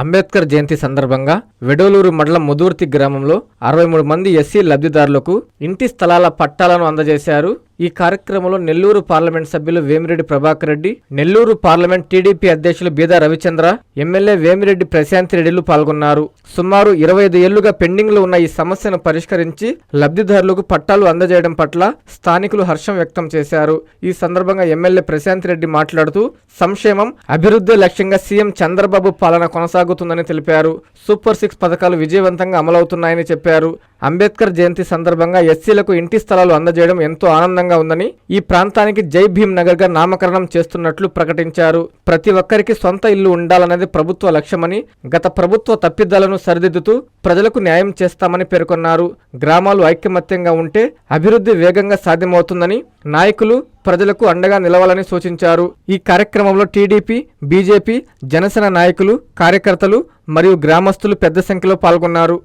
అంబేద్కర్ జయంతి సందర్భంగా వెడోలూరు మండలం ముదుర్తి గ్రామంలో 63 మంది ఎస్సీ లబ్ధిదారులకు ఇంటి స్థలాల పట్టాలను అందజేశారు. ఈ కార్యక్రమంలో నెల్లూరు పార్లమెంట్ సభ్యులు వేమిరెడ్డి ప్రభాకర్ రెడ్డి, నెల్లూరు పార్లమెంట్ టీడీపీ అధ్యక్షులు బీదా రవిచంద్ర, ఎమ్మెల్యే వేమిరెడ్డి ప్రశాంత్ రెడ్డిలు పాల్గొన్నారు. సుమారు 25 ఏళ్లుగా పెండింగ్ లో ఉన్న ఈ సమస్యను పరిష్కరించి లబ్ధిదారులకు పట్టాలు అందజేయడం పట్ల స్థానికులు హర్షం వ్యక్తం చేశారు. ఈ సందర్భంగా ఎమ్మెల్యే ప్రశాంత్ రెడ్డి మాట్లాడుతూ సంక్షేమం, అభివృద్ధి లక్ష్యంగా సీఎం చంద్రబాబు పాలన కొనసాగుతుందని తెలిపారు. సూపర్ 6 పథకాలు విజయవంతంగా అమలవుతున్నాయని చెప్పారు. అంబేద్కర్ జయంతి సందర్భంగా ఎస్సీలకు ఇంటి స్థలాలు అందజేయడం ఎంతో ఆనందంగా ఉందని, ఈ ప్రాంతానికి జై భీమ్ నగర్ గా నామకరణం చేస్తున్నట్లు ప్రకటించారు. ప్రతి ఒక్కరికి సొంత ఇల్లు ఉండాలన్నది ప్రభుత్వ లక్ష్యమని, గత ప్రభుత్వ తప్పిదాలను సరిదిద్దుతూ ప్రజలకు న్యాయం చేస్తామని పేర్కొన్నారు. గ్రామాలు ఐకమత్యంగా ఉంటే అభివృద్ధి వేగంగా సాధ్యమవుతుందని, నాయకులు ప్రజలకు అండగా నిలవాలని సూచించారు. ఈ కార్యక్రమంలో టీడీపీ, బీజేపీ, జనసేన నాయకులు, కార్యకర్తలు మరియు గ్రామస్తులు పెద్ద సంఖ్యలో పాల్గొన్నారు.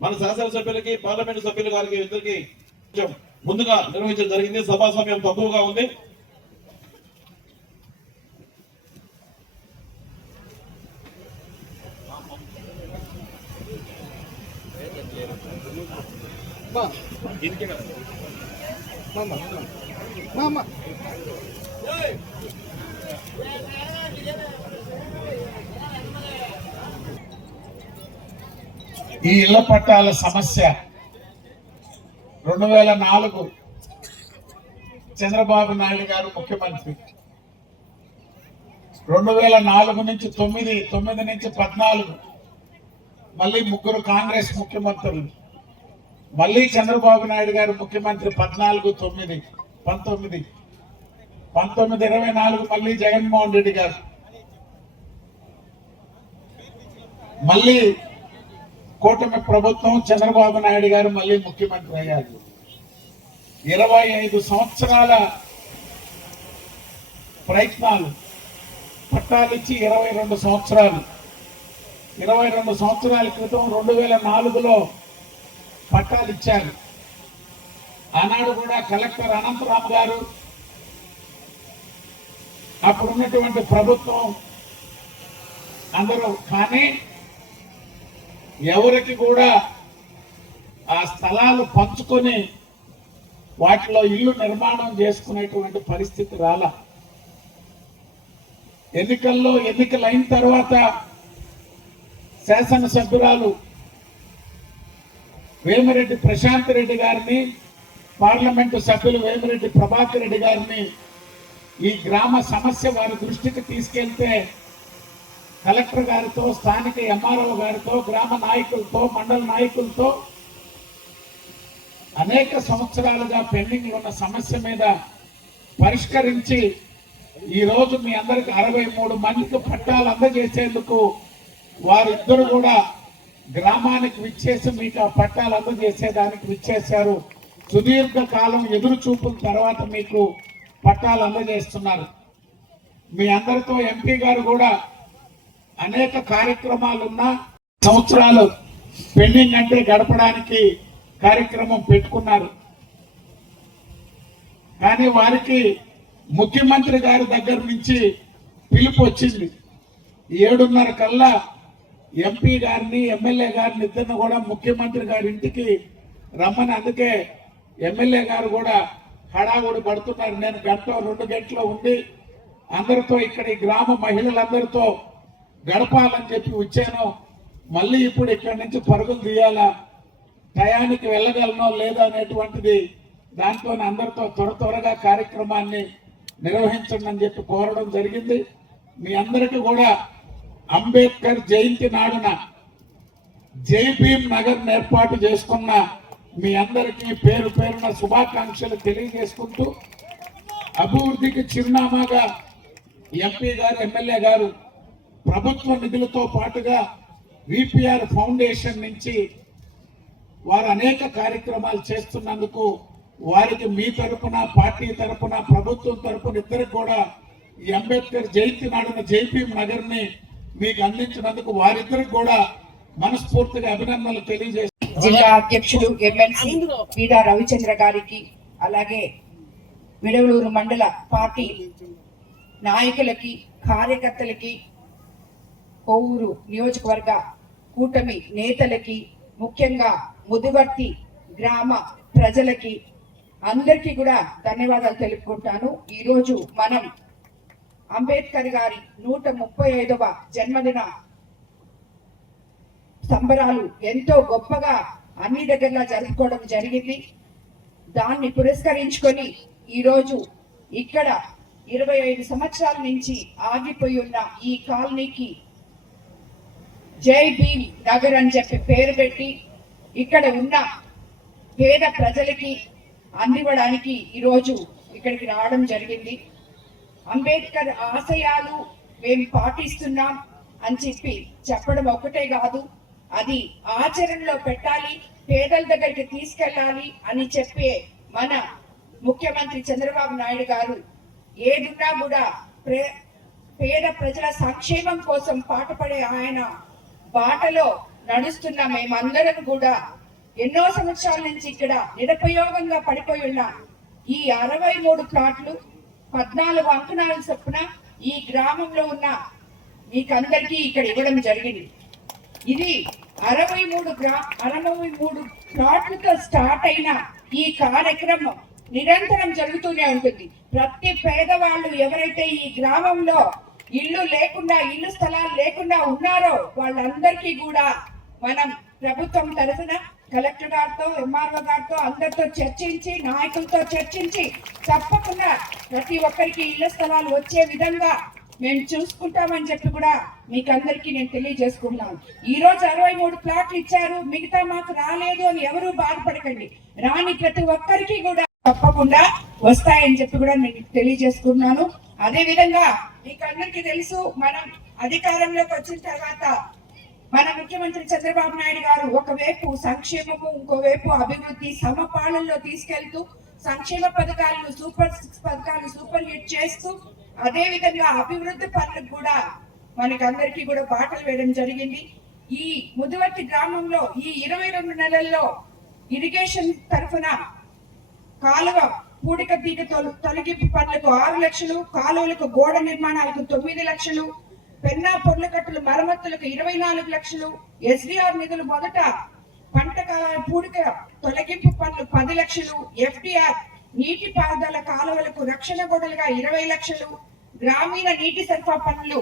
మన శాసనసభ్యులకి, పార్లమెంట్ సభ్యుల గారికి ఇద్దరికి ముందుగా నిర్వహించడం జరిగింది. సభా సమయం తక్కువగా ఉంది. ఈ ఇళ్ల పట్టాల సమస్య 2004 చంద్రబాబు నాయుడు గారు ముఖ్యమంత్రి, 2004 నుంచి 9 నుంచి 14 మళ్ళీ 3 కాంగ్రెస్ ముఖ్యమంత్రులు, మళ్ళీ చంద్రబాబు నాయుడు గారు ముఖ్యమంత్రి 14, 9, 19, 24 మళ్ళీ జగన్మోహన్ రెడ్డి గారు, మళ్ళీ కూటమి ప్రభుత్వం చంద్రబాబు నాయుడు గారు మళ్ళీ ముఖ్యమంత్రి అయ్యారు. 25 సంవత్సరాల ప్రయత్నాలు, పట్టాలిచ్చి 22 సంవత్సరాలు. 22 సంవత్సరాల క్రితం 2004లో పట్టాలు ఇచ్చారు. ఆనాడు కూడా కలెక్టర్ అనంతరామ్ గారు, అప్పుడున్నటువంటి ప్రభుత్వం అందరూ, కానీ ఎవరికి కూడా ఆ స్థలాలు పంచుకొని వాటిలో ఇల్లు నిర్మాణం చేసుకునేటువంటి పరిస్థితి రాలా. ఎన్నికలు అయిన తర్వాత శాసనసభ్యురాలు వేమిరెడ్డి ప్రశాంత్ రెడ్డి గారిని, పార్లమెంటు సభ్యులు వేమిరెడ్డి ప్రభాకర్ రెడ్డి గారిని ఈ గ్రామ సమస్య వారి దృష్టికి తీసుకెళ్తే కలెక్టర్ గారితో, స్థానిక ఎంఆర్ఓ గారితో, గ్రామ నాయకులతో, మండల నాయకులతో అనేక సంవత్సరాలుగా పెండింగ్ ఉన్న సమస్య మీద పరిష్కరించి ఈరోజు మీ అందరికి 63 మందికి పట్టాలు అందజేసేందుకు వారిద్దరు కూడా గ్రామానికి విచ్చేసి మీకు ఆ పట్టాలు అందజేసేదానికి విచ్చేశారు. సుదీర్ఘ కాలం ఎదురు చూపుల తర్వాత మీకు పట్టాలు అందజేస్తున్నారు. మీ అందరితో ఎంపీ గారు కూడా అనేక కార్యక్రమాలున్నా సంవత్సరాలు పెండింగ్ అంటే గడపడానికి కార్యక్రమం పెట్టుకున్నారు. కానీ వారికి ముఖ్యమంత్రి గారి దగ్గర నుంచి పిలుపు వచ్చింది. 7:30 కల్లా ఎంపీ గారిని, ఎమ్మెల్యే గారిని ఇద్దరిని కూడా ముఖ్యమంత్రి గారి ఇంటికి రమ్మని, అందుకే ఎమ్మెల్యే గారు కూడా హడావుడి పడుతున్నారు. నేను 1-2 గంటలో ఉండి అందరితో, ఇక్కడ ఈ గ్రామ మహిళలందరితో గడపాలని చెప్పి వచ్చాను. మళ్ళీ ఇప్పుడు ఇక్కడి నుంచి పరుగులు తీయాలా, టయానికి వెళ్ళగలనో లేదా అనేటువంటిది దాంతో అందరితో త్వరగా కార్యక్రమాన్ని నిర్వహించండి అని చెప్పి కోరడం జరిగింది. మీ అందరికీ కూడా అంబేద్కర్ జయంతి నాడున జై భీమ్ నగర్ ఏర్పాటు చేసుకున్న మీ అందరికీ పేరు పేరున శుభాకాంక్షలు తెలియజేసుకుంటూ, అభివృద్ధికి చిరునామాగా ఎంపీ గారు, ఎమ్మెల్యే గారు ప్రభుత్వ నిధులతో పాటుగా విపిఆర్ ఫౌండేషన్ నుంచి వారు అనేక కార్యక్రమాలు చేస్తున్నందుకు వారికి మీ తరపున, పార్టీ తరపున, ప్రభుత్వం తరపున ఇద్దరికి కూడా ఈ అంబేద్కర్ జయంతి నాడున జై భీమ్ నగర్ ని మీకు అందించినందుకు వారిద్దరికి కూడా మనస్ఫూర్తిగా అభినందనలు తెలియజేస్తారు. జిల్లా అధ్యక్షుడు ఎమ్మెల్సీ బీదా రవిచంద్ర గారికి, అలాగే విడవలూరు మండల పార్టీ నాయకులకి, కార్యకర్తలకి, కోవూరు నియోజకవర్గ కూటమి నేతలకి, ముఖ్యంగా ముదివర్తి గ్రామ ప్రజలకి అందరికీ కూడా ధన్యవాదాలు తెలుపుకుంటాను. ఈరోజు మనం అంబేద్కర్ గారి 135వ జన్మదిన సంబరాలు ఎంతో గొప్పగా అన్ని దగ్గరలా జరుపుకోవడం జరిగింది. దాన్ని పురస్కరించుకొని ఈరోజు ఇక్కడ 25 సంవత్సరాల నుంచి ఆగిపోయి ఉన్న ఈ కాలనీకి జై భీమ్ నగర్ అని చెప్పి పేరు పెట్టి ఇక్కడ ఉన్న పేద ప్రజలకి అందివ్వడానికి ఈరోజు ఇక్కడికి రావడం జరిగింది. అంబేద్కర్ ఆశయాలు మేము పాటిస్తున్నాం అని చెప్పడం ఒకటే కాదు, అది ఆచరణలో పెట్టాలి, పేదల దగ్గరికి తీసుకెళ్ళాలి అని చెప్పే మన ముఖ్యమంత్రి చంద్రబాబు నాయుడు గారు ఏదున్నా కూడా పేద ప్రజల సంక్షేమం కోసం పాటుపడే ఆయన బాటలో నడుస్తున్న మేమందరం కూడా ఎన్నో సంవత్సరాల నుంచి ఇక్కడ నిరుపయోగంగా పడిపోయి ఉన్న ఈ 63 ప్లాట్లు 14 అంకణాల చొప్పున ఈ గ్రామంలో ఉన్న మీకందరికీ ఇక్కడ ఇవ్వడం జరిగింది. ఇది 63 ప్లాట్లతో స్టార్ట్ అయిన ఈ కార్యక్రమం నిరంతరం జరుగుతూనే ఉంటుంది. ప్రతి పేదవాళ్ళు ఎవరైతే ఈ గ్రామంలో ఇల్లు స్థలాలు లేకుండా ఉన్నారో వాళ్ళందరికీ కూడా మనం ప్రభుత్వం తరఫున కలెక్టర్ గారితో, ఎంఆర్ఓ గారితో అందరితో చర్చించి, నాయకులతో చర్చించి తప్పకుండా ప్రతి ఒక్కరికి ఇళ్ల స్థలాలు వచ్చే విధంగా మేము చూసుకుంటామని చెప్పి కూడా మీకు అందరికీ నేను తెలియజేసుకుంటున్నాను. ఈ రోజు 63 ప్లాట్లు ఇచ్చారు, మిగతా మాకు రాలేదు అని ఎవరూ బాధపడకండి. రాని ప్రతి ఒక్కరికి కూడా తప్పకుండా వస్తాయని చెప్పి కూడా నేను తెలియజేసుకున్నాను. అదే విధంగా మీకు అందరికీ తెలుసు, మనం అధికారంలోకి వచ్చిన తర్వాత మన ముఖ్యమంత్రి చంద్రబాబు నాయుడు గారు ఒకవైపు సంక్షేమము, ఇంకోవైపు అభివృద్ధి సమపాలనలో తీసుకెళ్తూ సంక్షేమ పథకాలను, సూపర్ 6 పథకాలు సూపర్ హిట్ చేస్తూ అదే విధంగా అభివృద్ధి పనులకు కూడా మనకందరికీ కూడా బాటలు వేయడం జరిగింది. ఈ ముదివర్తి గ్రామంలో ఈ 22 నెలల్లో ఇరిగేషన్ తరఫున కాలువ పూడిక తీగ తొలగింపు పనులకు 6 లక్షలు, కాలువలకు గోడ నిర్మాణాలకు 9 లక్షలు, పెన్నా పొర్లకట్టుల మరమ్మతులకు 24 లక్షలు, ఎస్డిఆర్ నిధులు మొదట పంట పూడిక తొలగింపు పనులు 10 లక్షలు, ఎఫ్డిఆర్ నీటి పారుదల కాలువలకు రక్షణ గోడలుగా 20 లక్షలు, గ్రామీణ నీటి సరఫరా పనులు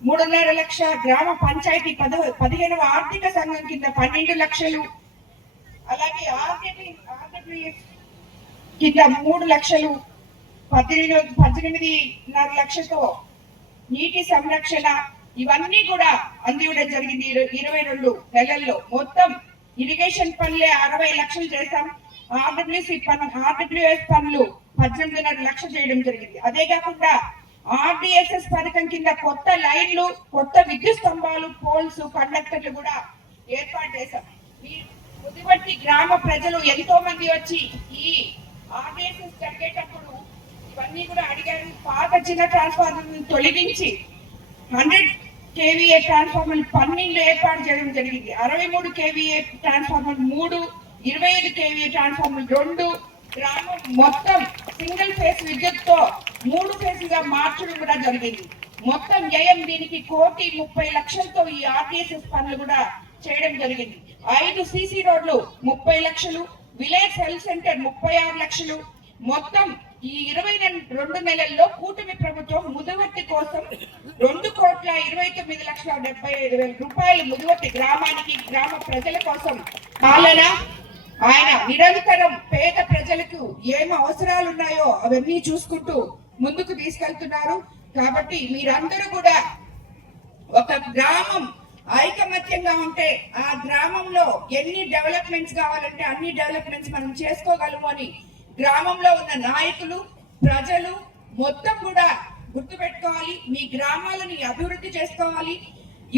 3.5 లక్ష, గ్రామ పంచాయతీ 15వ ఆర్థిక సంఘం కింద 12 లక్షలు, అలాగే ఆర్డబ్ల్యూఎస్ కింద 3 లక్షలు, 18.5 లక్షలతో నీటి సంరక్షణ ఇవన్నీ కూడా అందివ్వడం జరిగింది. 22 నెలల్లో మొత్తం ఇరిగేషన్ పనులే 60 లక్షలు చేశాం. ఆర్డబ్ల్యూఎస్ పనులు 18.5 లక్షలు చేయడం జరిగింది. అదే కాకుండా ఆర్డిఎస్ఎస్ పథకం కింద కొత్త లైన్లు, కొత్త విద్యుత్ స్తంభాలు, పోల్స్, కండక్టర్లు కూడా ఏర్పాటు చేశాం. ఈ ముదివర్తి గ్రామ ప్రజలు ఎంతో మంది వచ్చి ఈ ఆర్డిఎస్ఎస్ జరిగేటప్పుడు ఇవన్నీ కూడా అడిగారు. పాత చిన్న ట్రాన్స్ఫార్మర్ తొలగించి 100 KVA ట్రాన్స్ఫార్మర్ 12 ఏర్పాటు చేయడం జరిగింది. 63 KVA ట్రాన్స్ఫార్మర్ 3, 25 KVA ట్రాన్స్ఫార్మర్ 2, గ్రామం మొత్తం సింగిల్ ఫేస్ విద్యుత్ తో 3 ఫేజ్లుగా మార్చడం కూడా జరిగింది. మొత్తం వ్యయం దీనికి 1,30 లక్షలతో ఈ ఆర్టీఎస్ఎస్ పనులు కూడా చేయడం జరిగింది. 5 CC రోడ్లు 30 లక్షలు, విలేజ్ హెల్త్ సెంటర్ 36 లక్షలు. మొత్తం ఈ 22 నెలల్లో కూటమి ప్రభుత్వం ముదివర్తి కోసం 2,29,75,000 రూపాయలు ముదివర్తి గ్రామానికి, గ్రామ ప్రజల కోసం పాలన. ఆయన నిరంతరం పేద ప్రజలకు ఏం అవసరాలు ఉన్నాయో అవన్నీ చూసుకుంటూ ముందుకు తీసుకెళ్తున్నారు. కాబట్టి మీరందరూ కూడా ఒక గ్రామం ఐకమత్యంగా ఉంటే ఆ గ్రామంలో ఎన్ని డెవలప్మెంట్స్ కావాలంటే అన్ని డెవలప్మెంట్స్ మనం చేసుకోగలము అని గ్రామంలో ఉన్న నాయకులు, ప్రజలు మొత్తం కూడా గుర్తుపెట్టుకోవాలి. మీ గ్రామాలని అభివృద్ధి చేసుకోవాలి.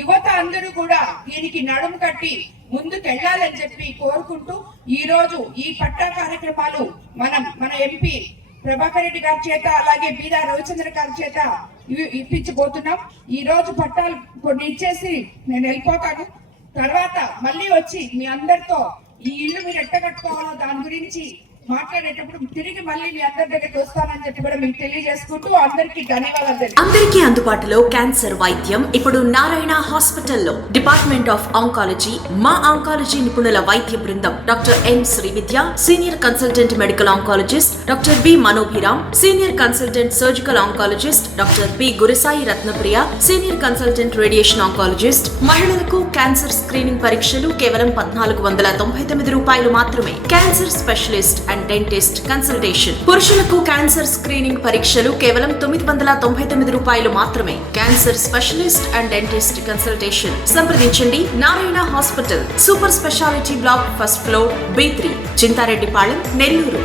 యువత అందరూ కూడా దీనికి నడుము కట్టి ముందుకు వెళ్ళాలని చెప్పి కోరుకుంటూ ఈ రోజు ఈ పట్టా కార్యక్రమాలు మన ఎంపీ ప్రభాకర్ రెడ్డి గారి చేత, అలాగే బీదా రవిచంద్ర గారి చేత ఇప్పించబోతున్నాం. ఈ రోజు పట్టాలు కొన్ని ఇచ్చేసి నేను వెళ్ళిపోతాను. తర్వాత మళ్ళీ వచ్చి మీ అందరితో ఈ ఇల్లు మీరు ఎట్ట కట్టుకోవాలో దాని గురించి మాట్లాడేటప్పుడు తిరిగి మళ్ళీ మీ అందరి దగ్గరికి వస్తానని చెప్పి కూడా మీకు తెలియజేసుకుంటూ అందరికీ ధన్యవాదాలు. అందరికీ అందుబాటులో క్యాన్సర్ వైద్యం ఇప్పుడు నారాయణ హాస్పిటల్లో. డిపార్ట్మెంట్ ఆఫ్ ఆంకాలజీ, మా ఆంకాలజీ నిపుణుల వైద్య బృందం doctor N Srividya, senior consultant medical oncologist doctor B Manobhiram, senior consultant surgical oncologist doctor B Gurisai Ratnapriya, senior consultant radiation oncologist. మహిళలకు క్యాన్సర్ స్క్రీనింగ్ పరీక్షలు కేవలం 1499 రూపాయలు మాత్రమే. Cancer specialist and dentist consultation. పురుషులకు క్యాన్సర్ స్క్రీనింగ్ పరీక్షలు కేవలం 999 రూపాయలు మాత్రమే. Cancer specialist and dentist consultation సంప్రదించండి. Narayana hospital, super speciality block, first floor, B3, Chintareddypalem, Nellore.